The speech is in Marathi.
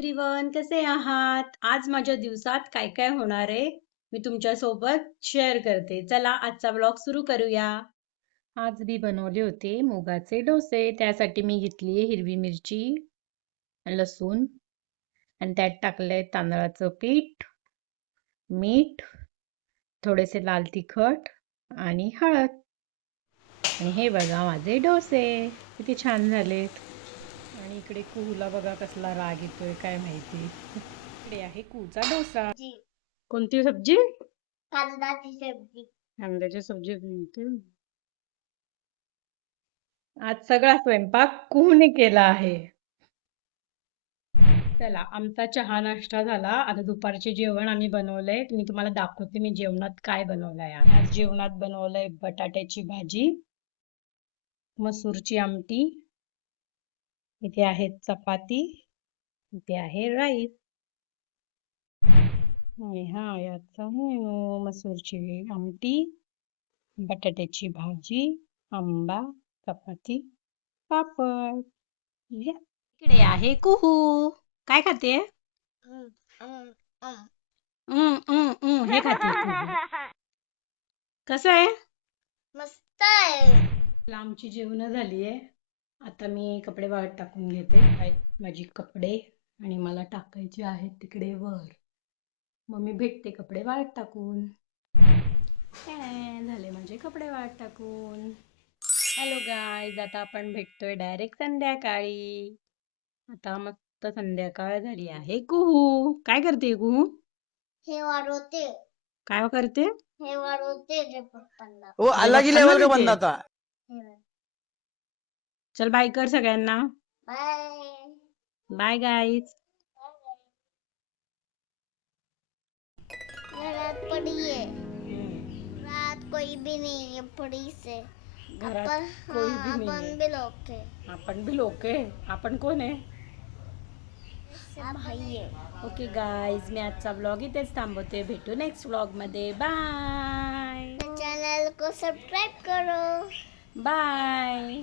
एव्हरीवन, कसे आहात? आज माझ्या दिवसात काय काय होणार आहे मी तुमच्या सोबत शेअर करते. चला आजचा व्लॉग सुरू करूया. आज मी बनवले होते मुगाचे डोसे. त्यासाठी मी घेतली हिरवी मिरची, लसूण आणि त्यात टाकले तांदळाचं पीठ, मीठ, थोडेसे लाल तिखट आणि हळद. आणि हे बघा माझे डोसे किती छान झालेत. आणि इकडे कुहूला बघा कसला राग येतोय काय माहिती. इकडे आहे कुहूचा डोसा. कोणती सब्जी? कांद्याची सब्जी. कांद्याची सब्जी बनवते. आज सगळा स्वयंपाक कुहूने केला आहे. चला आमचा चहा नाश्ता झाला. आता दुपारचे जेवण आम्ही बनवलंय. मी तुम्हाला दाखवते मी जेवणात काय बनवलंय. आज जेवणात बनवलंय बटाट्याची भाजी, मसूरची आमटी, इथे आहे चपाती, इथे आहे राईस. याचा मसूरची आमटी, बटाट्याची भाजी, आंबा, चपाती, पापड. इकडे आहे कुहू. काय खाते? हे खाते कुहू. कसं आहे? मस्त आहे. आमची जेवण झालीये. आता मी कपडे वाळत टाकून घेते. माझी कपडे आणि मला टाकायचे आहेत तिकडे वर. मग मी भेटते कपडे वाळत टाकून. झाले माझे कपडे वाळत टाकून. हॅलो गाईज, आता आपण भेटतोय डायरेक्ट संध्याकाळी. आता मस्त संध्याकाळ झाली आहे. कुहू काय करते? कुहू हे वाढवते. काय करते? हे वाढवते रे पप्पांना. वो अलग ही लेवल का बंदा था. चल बाय कर सगळ्यांना. बाय. Bye guys. घरात पड़ी है. रात कोई भी नहीं है पड़ी से. घरात अपन कोई भी नहीं अपन है. भी लोग है. आपण भी लोक आहे. आपण कोण आहे? सब भाई है. ओके गाईज, मी आजचा व्लॉग इथेच थांबवते. भेटू नेक्स्ट व्लॉग मध्ये. बाय चैनल को सब्सक्राइब करो. बाय.